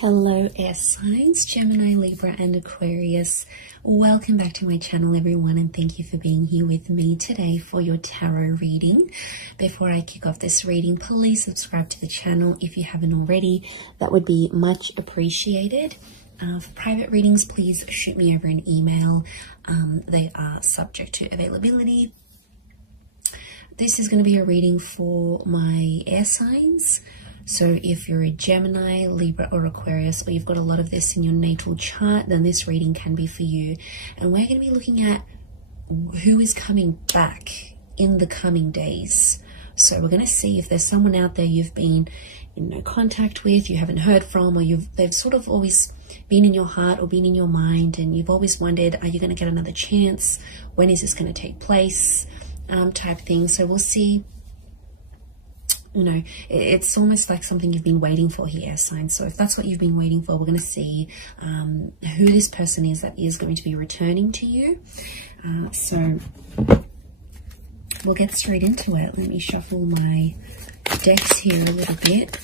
Hello air signs, Gemini, Libra and Aquarius. Welcome back to my channel everyone, and thank you for being here with me today for your tarot reading. Before I kick off this reading, please subscribe to the channel if you haven't already. That would be much appreciated. For private readings, please shoot me over an email. They are subject to availability. This is going to be a reading for my air signs. So if you're a Gemini, Libra or Aquarius, or you've got a lot of this in your natal chart, then this reading can be for you. And we're going to be looking at who is coming back in the coming days. So we're going to see if there's someone out there you've been in no contact with, you haven't heard from, or they've sort of always been in your heart or been in your mind, and you've always wondered, are you going to get another chance? When is this going to take place? Type thing. So we'll see. You know, it's almost like something you've been waiting for here, signs. So if that's what you've been waiting for, we're going to see who this person is that is going to be returning to you. So we'll get straight into it. Let me shuffle my decks here a little bit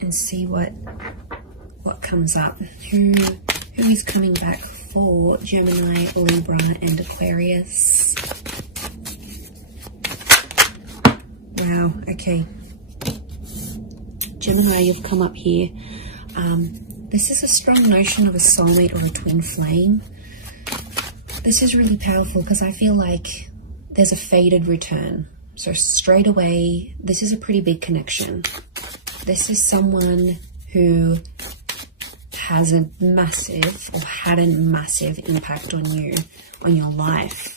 and see what comes up. Who is coming back for Gemini, Libra and Aquarius? Wow, okay. Gemini, you've come up here. This is a strong notion of a soulmate or a twin flame. This is really powerful because I feel like there's a fated return. So straight away, this is a pretty big connection. This is someone who has a massive or had a massive impact on you, on your life.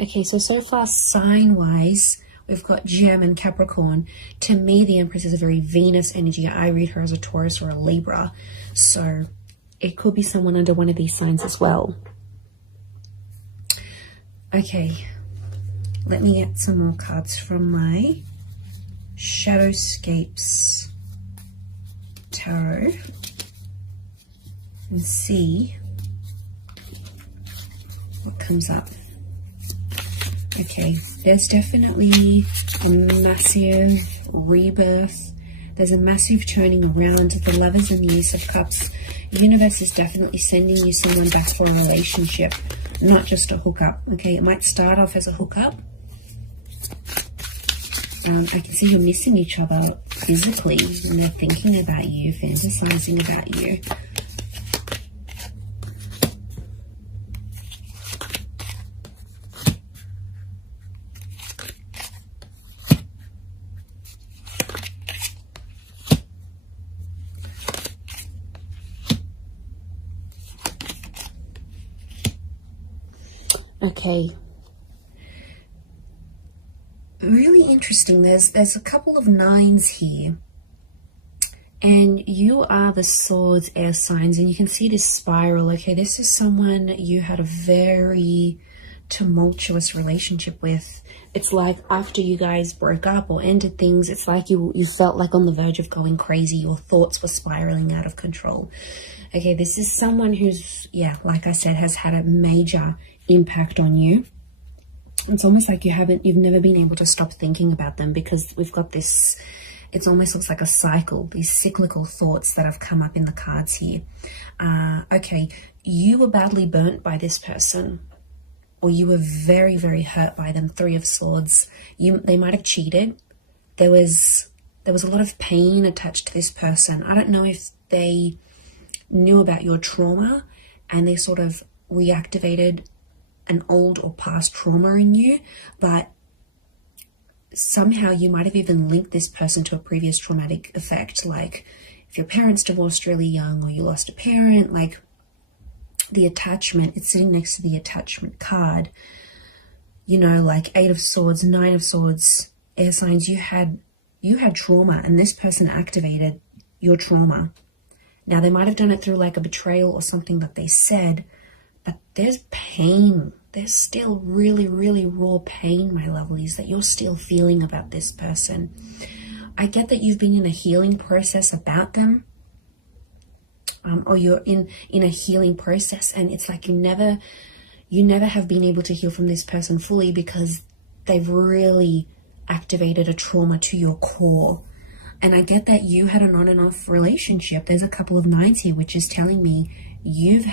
Okay, so far sign-wise, we've got Gem and Capricorn. To me, the Empress is a very Venus energy. I read her as a Taurus or a Libra. So it could be someone under one of these signs as well. Okay, let me get some more cards from my Shadowscapes Tarot and see what comes up. Okay, there's definitely a massive rebirth. There's a massive turning around. The Lovers and the Ace of Cups. The universe is definitely sending you someone back for a relationship, not just a hookup. Okay, it might start off as a hookup. I can see you're missing each other physically, and they're thinking about you, fantasizing about you. Okay, really interesting. There's a couple of nines here, and you are the Swords air signs, and you can see this spiral. Okay, this is someone you had a very tumultuous relationship with. It's like after you guys broke up or ended things, it's like you felt like on the verge of going crazy. Your thoughts were spiraling out of control. Okay, this is someone who's, yeah, like I said, has had a major impact on you. It's almost like you've never been able to stop thinking about them, because we've got this, it almost looks like a cycle, these cyclical thoughts that have come up in the cards here. Okay, you were badly burnt by this person, or you were very, very hurt by them. Three of Swords. They might have cheated. There was a lot of pain attached to this person. I don't know if they knew about your trauma and they sort of reactivated an old or past trauma in you, but somehow you might have even linked this person to a previous traumatic effect, like if your parents divorced really young, or you lost a parent. Like the attachment, it's sitting next to the attachment card, you know, like Eight of Swords, Nine of Swords, air signs. You had trauma, and this person activated your trauma. Now they might have done it through like a betrayal or something that they said, but there's pain. There's still really, really raw pain, my lovelies, that you're still feeling about this person. I get that you've been in a healing process about them, or you're in a healing process, and it's like you never have been able to heal from this person fully because they've really activated a trauma to your core. And I get that you had an on and off relationship. There's a couple of nines here, which is telling me you've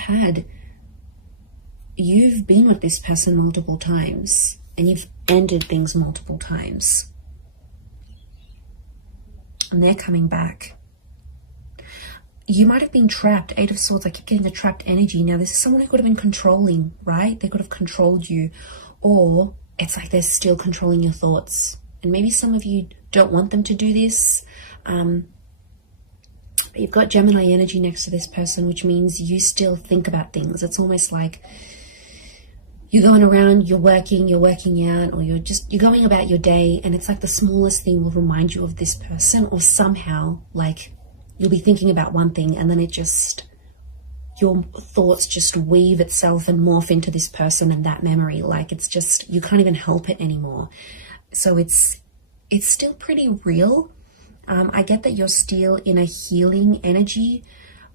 been with this person multiple times, and you've ended things multiple times. And they're coming back. You might have been trapped. Eight of Swords, I keep getting the trapped energy. Now, this is someone who could have been controlling, right? They could have controlled you. Or it's like they're still controlling your thoughts. And maybe some of you don't want them to do this. You've got Gemini energy next to this person, which means you still think about things. It's almost like you're going around, you're working out, or you're going about your day, and it's like the smallest thing will remind you of this person, or somehow like you'll be thinking about one thing and then your thoughts just weave itself and morph into this person and that memory. Like it's just, you can't even help it anymore. So it's still pretty real. I get that you're still in a healing energy,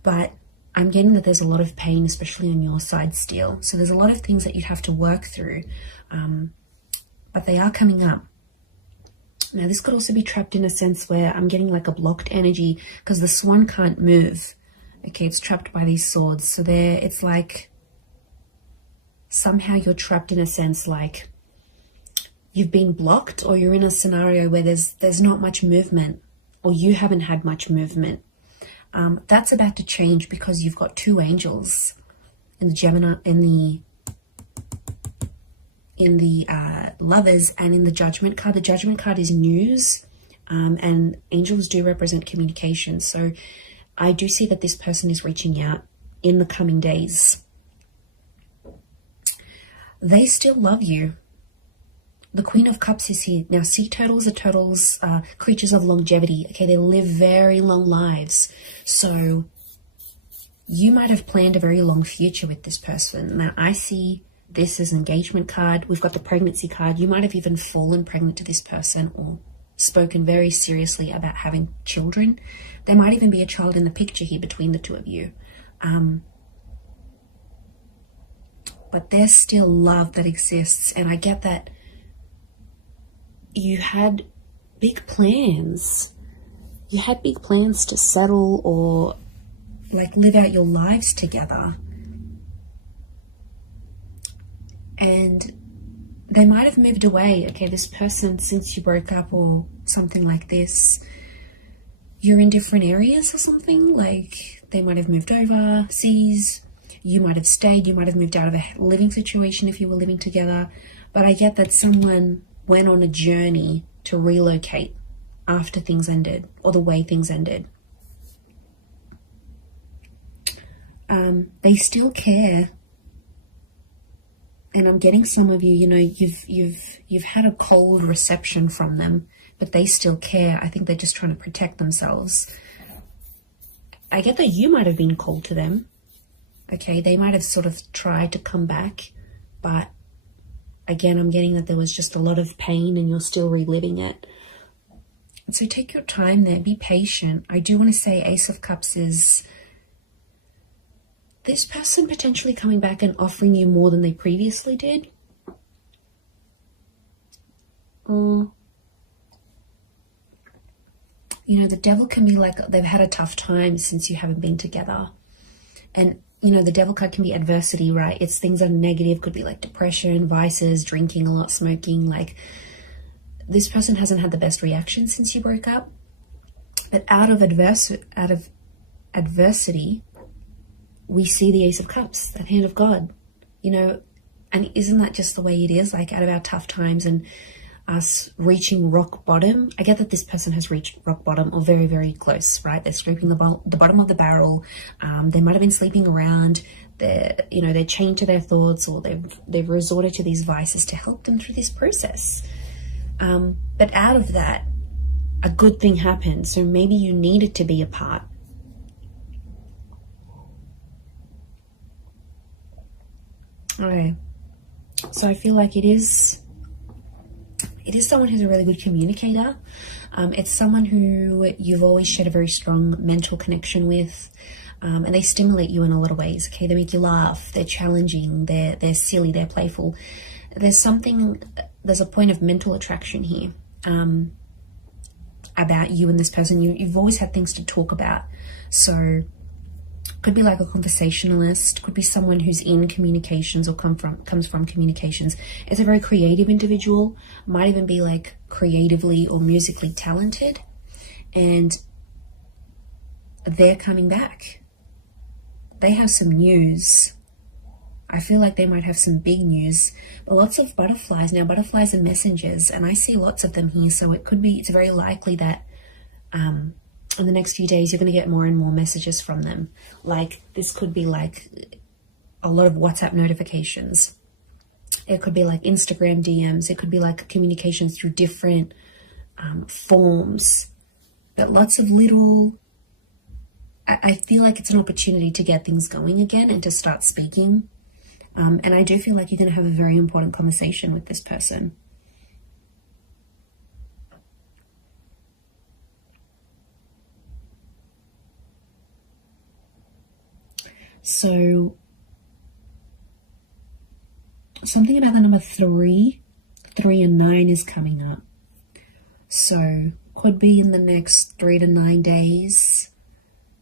but I'm getting that there's a lot of pain, especially on your side still. So there's a lot of things that you have to work through, but they are coming up. Now, this could also be trapped in a sense where I'm getting like a blocked energy because the swan can't move. Okay, it's trapped by these swords. So it's like somehow you're trapped in a sense like you've been blocked, or you're in a scenario where there's not much movement, or you haven't had much movement. That's about to change because you've got two angels in the Gemini, in the Lovers, and in the Judgment card. The Judgment card is news, and angels do represent communication. So I do see that this person is reaching out in the coming days. They still love you. The Queen of Cups is here. Now, sea turtles are creatures of longevity. Okay, they live very long lives. So you might have planned a very long future with this person. Now, I see this as an engagement card. We've got the pregnancy card. You might have even fallen pregnant to this person or spoken very seriously about having children. There might even be a child in the picture here between the two of you. But there's still love that exists. And I get that you had big plans. You had big plans to settle or like live out your lives together. And they might have moved away. Okay, this person, since you broke up or something like this, you're in different areas or something. Like they might have moved overseas. You might have stayed. You might have moved out of a living situation if you were living together. But I get that someone went on a journey to relocate after things ended, or the way things ended. They still care. And I'm getting some of you, you know, you've had a cold reception from them, but they still care. I think they're just trying to protect themselves. I get that you might have been cold to them. Okay, they might have sort of tried to come back, but again, I'm getting that there was just a lot of pain and you're still reliving it. And so take your time there, be patient. I do want to say Ace of Cups is this person potentially coming back and offering you more than they previously did. Or, you know, the Devil can be like they've had a tough time since you haven't been together. And, you know, the Devil card can be adversity, right? It's things that are negative, could be like depression, vices, drinking a lot, smoking. Like this person hasn't had the best reaction since you broke up. But out of adversity, we see the Ace of Cups, that hand of God, you know, and isn't that just the way it is? Like out of our tough times and us reaching rock bottom. I get that this person has reached rock bottom or very, very close, right? They're scraping the bottom of the barrel. They might have been sleeping around. They're chained to their thoughts, or they've resorted to these vices to help them through this process. But out of that, a good thing happened. So maybe you needed to be apart. Okay, so I feel like it is It is someone who's a really good communicator. It's someone who you've always shared a very strong mental connection with, and they stimulate you in a lot of ways. Okay, they make you laugh, they're challenging, they're silly, they're playful. There's a point of mental attraction here about you and this person. You've always had things to talk about. So could be like a conversationalist, could be someone who's in communications or comes from communications. It's a very creative individual, might even be like creatively or musically talented, and they're coming back. They have some news. I feel like they might have some big news, but lots of butterflies. Now, butterflies are messengers, and I see lots of them here, so it's very likely that in the next few days, you're going to get more and more messages from them. Like, this could be like a lot of WhatsApp notifications. It could be like Instagram DMs. It could be like communications through different forms. But lots of little... I feel like it's an opportunity to get things going again and to start speaking. And I do feel like you're going to have a very important conversation with this person. So something about the number 3 and 9 is coming up. So could be in the next 3 to 9 days.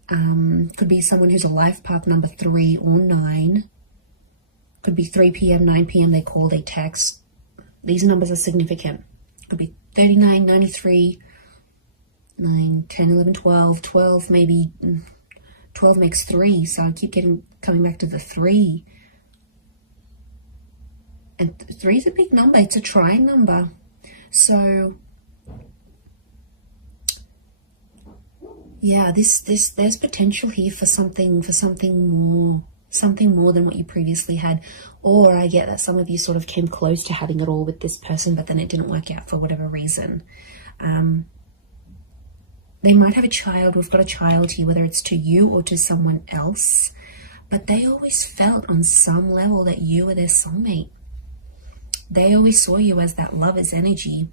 Could be someone who's a life path number 3 or 9. Could be 3 p.m., 9 p.m. They call, they text. These numbers are significant. Could be 39, 93, 9, 10, 11, 12, 12 maybe. 12 makes 3, so I keep coming back to the 3. And 3 is a big number. It's a trying number. So yeah, there's potential here for something more than what you previously had. Or I get that some of you sort of came close to having it all with this person, but then it didn't work out for whatever reason. They might have a child. We've got a child here, whether it's to you or to someone else. But they always felt on some level that you were their soulmate. They always saw you as that lover's energy.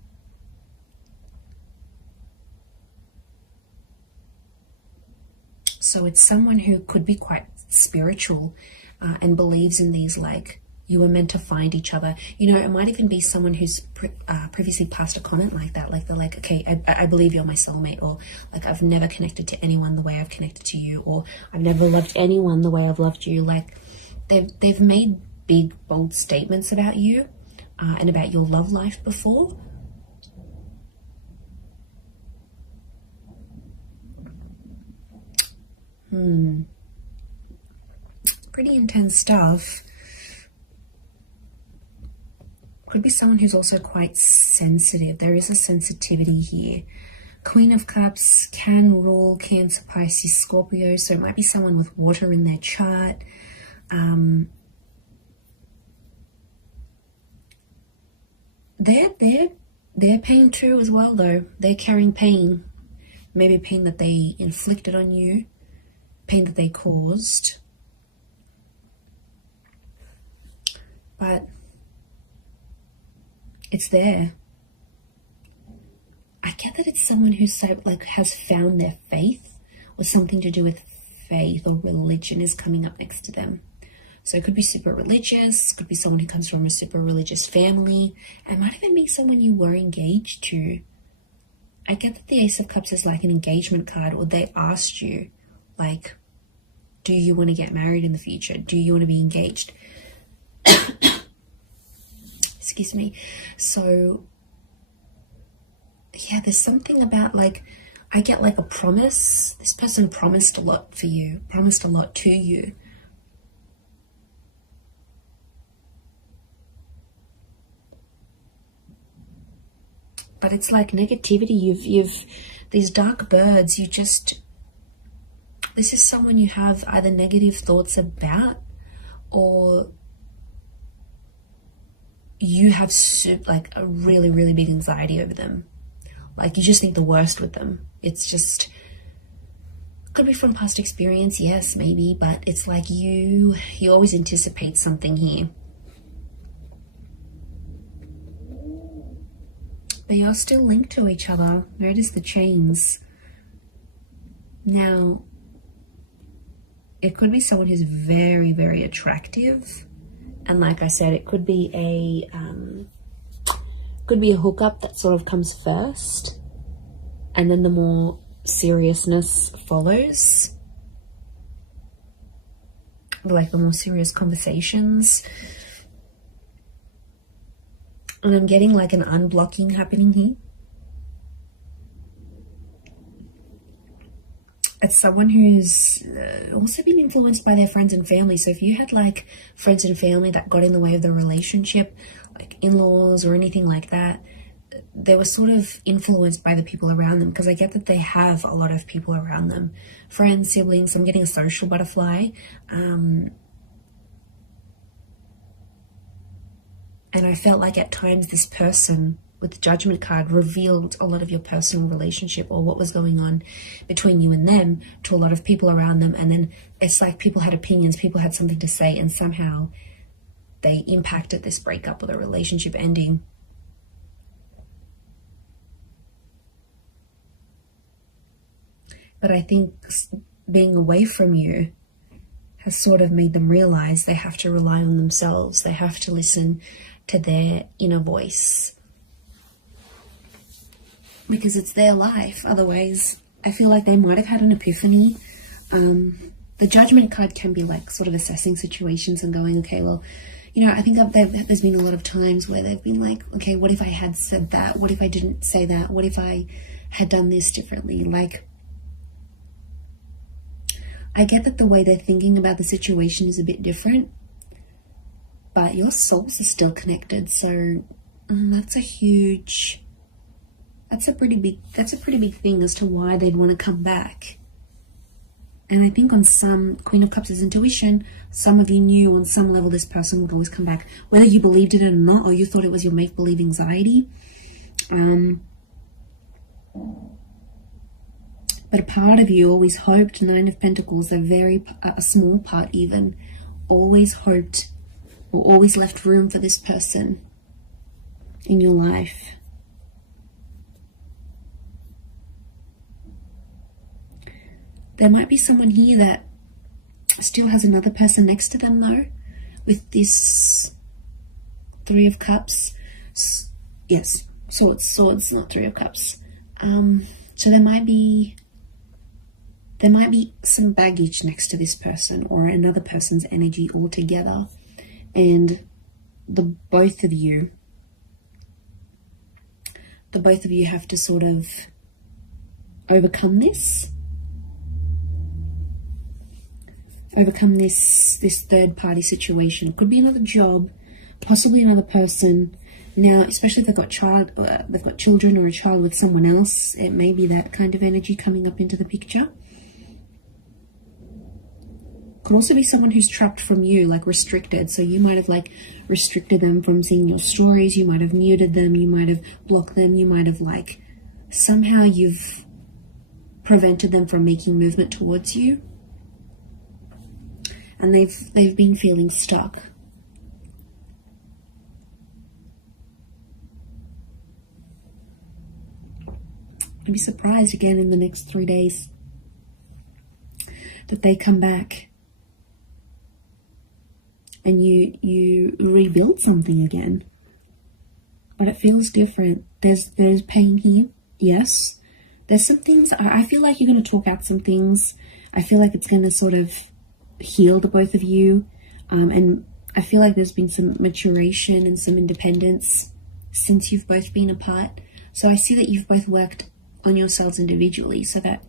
So it's someone who could be quite spiritual and believes in these, like, you were meant to find each other. You know, it might even be someone who's previously passed a comment like that. Like, they're like, okay, I believe you're my soulmate. Or like, I've never connected to anyone the way I've connected to you. Or I've never loved anyone the way I've loved you. Like, they've made big, bold statements about you and about your love life before. Pretty intense stuff. Could be someone who's also quite sensitive. There is a sensitivity here. Queen of Cups can rule Cancer, Pisces, Scorpio. So it might be someone with water in their chart. They're pain too as well, though. They're carrying pain. Maybe pain that they inflicted on you. Pain that they caused. But it's there. I get that it's someone who's so, like, has found their faith, or something to do with faith or religion is coming up next to them. So it could be super religious, could be someone who comes from a super religious family. It might even be someone you were engaged to. I get that the Ace of Cups is like an engagement card, or they asked you, like, do you want to get married in the future? Do you want to be engaged? Excuse me. So yeah, there's something about, like, I get like a promise. This person promised a lot for you, promised a lot to you. But it's like negativity. You've these dark birds, this is someone you have either negative thoughts about, or you have like a really, really big anxiety over them. Like, you just think the worst with them. It's just, could be from past experience, yes, maybe, but it's like you always anticipate something here. you're still linked to each other. Notice the chains. Now, it could be someone who's very, very attractive. And like I said, it could be a hookup that sort of comes first, and then the more seriousness follows, like the more serious conversations. And I'm getting like an unblocking happening here. It's someone who's also been influenced by their friends and family. So if you had like friends and family that got in the way of the relationship, like in-laws or anything like that, they were sort of influenced by the people around them, because I get that they have a lot of people around them. Friends, siblings, I'm getting a social butterfly. And I felt like at times this person with the Judgment card revealed a lot of your personal relationship or what was going on between you and them to a lot of people around them. And then it's like people had opinions, people had something to say, and somehow they impacted this breakup or the relationship ending. But I think being away from you has sort of made them realize they have to rely on themselves. They have to listen to their inner voice, because it's their life. Otherwise, I feel like they might have had an epiphany. The Judgment card can be like sort of assessing situations and going, okay, well, you know, I think there's been a lot of times where they've been like, okay, what if I had said that? What if I didn't say that? What if I had done this differently? Like, I get that the way they're thinking about the situation is a bit different, but your souls are still connected. So that's a pretty big thing as to why they'd want to come back. And I think on some, Queen of Cups is intuition. Some of you knew on some level this person would always come back, whether you believed it or not, or you thought it was your make-believe anxiety. But a part of you always hoped, Nine of Pentacles, a small part even, always hoped or always left room for this person in your life. There might be someone here that still has another person next to them though, with this Three of Cups. Yes, swords, not Three of Cups. So there might be some baggage next to this person or another person's energy altogether, and the both of you have to sort of overcome this third party situation. It could be another job, possibly another person. Now, especially if they've got children or a child with someone else, it may be that kind of energy coming up into the picture. Could also be someone who's trapped from you, like restricted. So you might have like restricted them from seeing your stories. You might have muted them. You might have blocked them. You might have like somehow you've prevented them from making movement towards you. And they've been feeling stuck. I'd be surprised again in the next 3 days that they come back and you rebuild something again. But it feels different. There's pain here, yes. There's some things, I feel like you're going to talk out some things. I feel like it's going to sort of heal the both of you. And I feel like there's been some maturation and some independence since you've both been apart. So I see that you've both worked on yourselves individually so that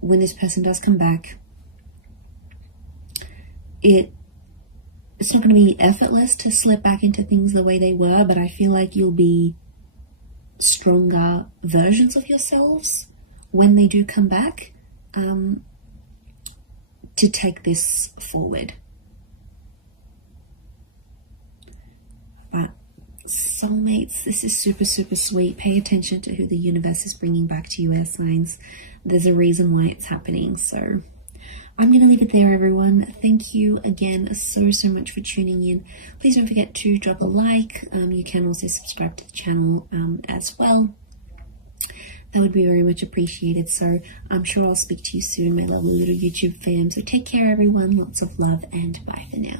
when this person does come back, it's not going to be effortless to slip back into things the way they were, but I feel like you'll be stronger versions of yourselves when they do come back, to take this forward. But soulmates, this is super, super sweet. Pay attention to who the universe is bringing back to you, air signs. There's a reason why it's happening. So I'm going to leave it there, everyone. Thank you again so much for tuning in. Please don't forget to drop a like. You can also subscribe to the channel as well. that would be very much appreciated. So I'm sure I'll speak to you soon, my lovely little YouTube fam. So take care, everyone. Lots of love, and bye for now.